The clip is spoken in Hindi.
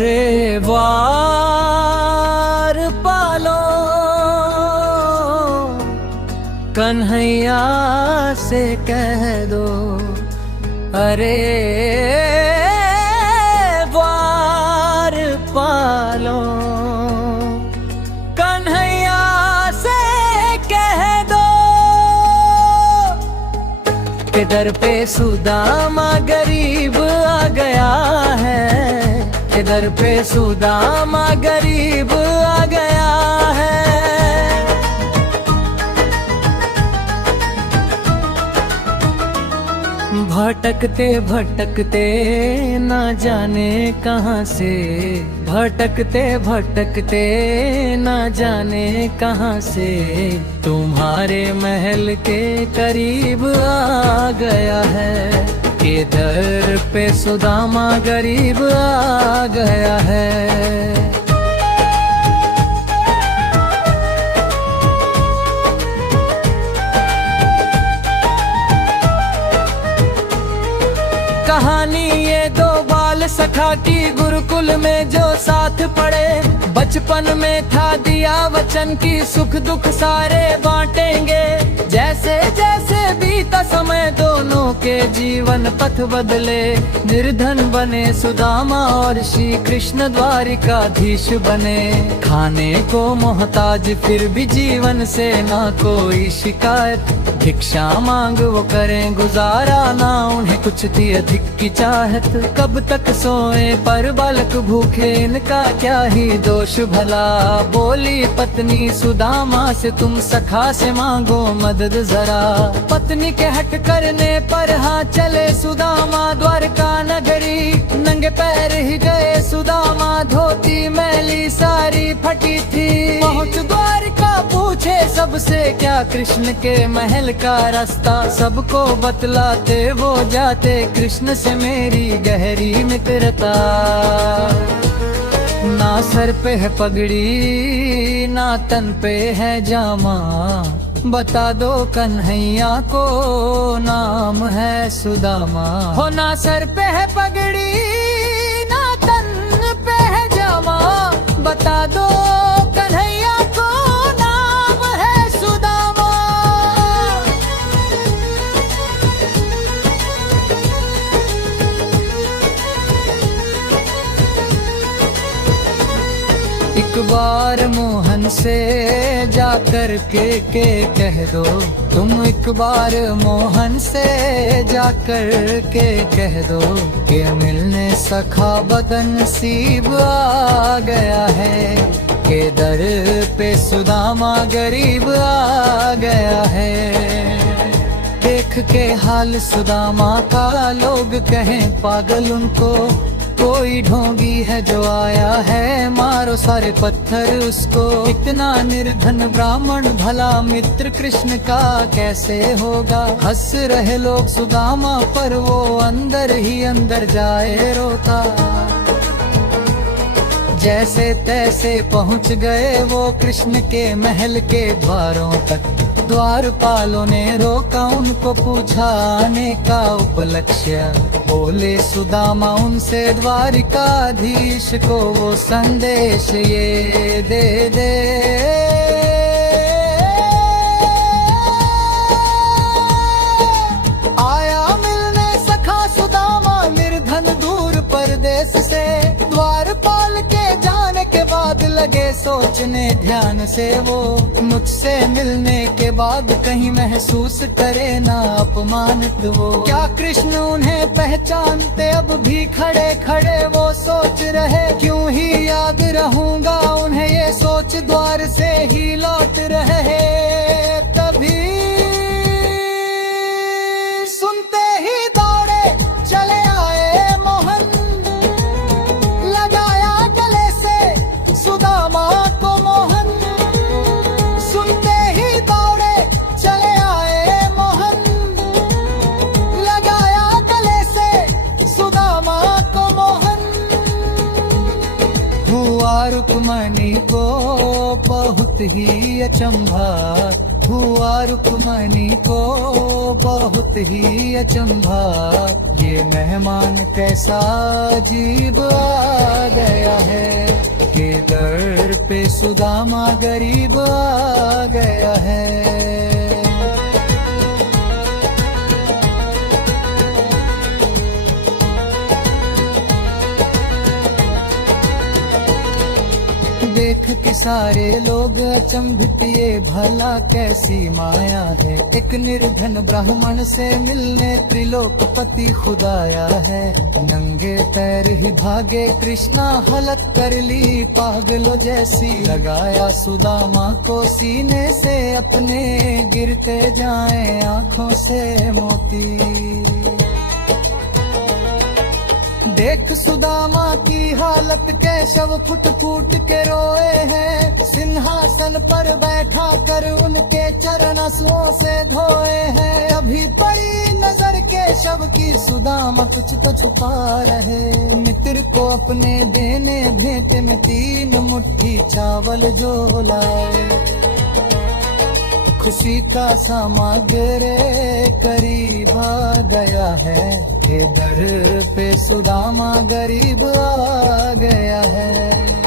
अरे वार पालो कन्हैया से कह दो, अरे वार पालो कन्हैया से कह दो कि दर पे सुदामा गरीब आ गया है, कि दर पे सुदामा गरीब आ गया है। भटकते भटकते ना जाने कहाँ से, भटकते भटकते ना जाने कहाँ से तुम्हारे महल के करीब आ गया है, कि दर पे सुदामा गरीब आ गया है। कहानी ये दो बाल सखा की, गुरुकुल में जो साथ पढ़े, बचपन में था दिया वचन की सुख दुख सारे बांटेंगे। जैसे जैसे बीता समय दोनों के जीवन पथ बदले, निर्धन बने सुदामा और श्री कृष्ण द्वारिकाधीश बने। खाने को मोहताज फिर भी जीवन से ना कोई शिकायत, भिक्षा मांग वो करें गुजारा, ना उन्हें कुछ थी अधिक की चाहत। कब तक सोए पर बालक भूखे, इनका क्या ही दोष भला। बोली पत्नी सुदामा से तुम सखा से मांगो मदद जरा। पत्नी के हट करने पर हाँ चले सुदामा द्वारका नगरी। नंगे पैर ही गए सुदामा, धोती मैली सारी फटी थी। पहुँच द्वारका पूछे सबसे क्या कृष्ण के महल का रास्ता, सबको बतलाते वो जाते कृष्ण से मेरी गहरी मित्रता। ना सर पे है पगड़ी ना तन पे है जामा, बता दो कन्हैया को नाम है सुदामा। हो ना सर पे है पगड़ी ना तन पे है जामा, बता दो कन्हैया को नाम है सुदामा। एक बार मोहन से जाकर के कह दो, तुम एक बार मोहन से जाकर के कह दो कि मिलने सखा बदनसीब आ गया है, कि दर पे सुदामा गरीब आ गया है। देख के हाल सुदामा का लोग कहें पागल उनको, कोई ढोंगी है जो आया है मारो सारे पत्थर उसको। इतना निर्धन ब्राह्मण भला मित्र कृष्ण का कैसे होगा। हंस रहे लोग सुदामा पर वो अंदर ही अंदर जाए रोता। जैसे तैसे पहुंच गए वो कृष्ण के महल के द्वारों तक। द्वारपालों ने रोका उनको, पूछा आने का उपलक्ष्य। बोले सुदामा उनसे द्वारिकाधीश को वो संदेश ये दे दे। आया मिलने सखा सुदामा निर्धन दूर परदेश से। द्वारपाल के जाने के बाद लगे सोचने ध्यान से वो, मुझसे मिलने के बाद कहीं महसूस करे ना अपमानित वो। क्या कृष्ण उन्हें पहचानते अब भी खड़े खड़े वो सोच रहे। क्यों ही याद रहूंगा उन्हें ये सोच द्वार से ही लौट रहे। तभी सुनते ही दौड़े चले आए मोहन, लगाया गले से सुदामा को मोहन। सुनते ही दौड़े चले आए मोहन, लगाया गले से सुदामा को मोहन। हुआ रुक्मणी को बहुत ही अचंभा, हुआ रुक्मणी को बहुत ही अचंभा, ये मेहमान कैसा अजीब आ गया है, के दर पे सुदामा गरीब आ गया है। देख के सारे लोग अचंभित, ये भला कैसी माया है, एक निर्धन ब्राह्मण से मिलने त्रिलोकपति खुदाया है। नंगे पैर ही भागे कृष्णा, हलत कर ली पागलों जैसी, लगाया सुदामा को सीने से अपने, गिरते जाए आंखों से मोती। देख सुदामा की हालत, केशव फुट फूट के रोए हैं, सिंहासन पर बैठा कर उनके चरण आंसुओं से धोए हैं। अभी पड़ी नजर केशव की, सुदामा कुछ तो छुपा रहे, मित्र को अपने देने भेंट में 3 मुट्ठी चावल जो लाए, खुशी का सामग्री करीब आ गया है, के दर पे सुदामा गरीब आ गया है।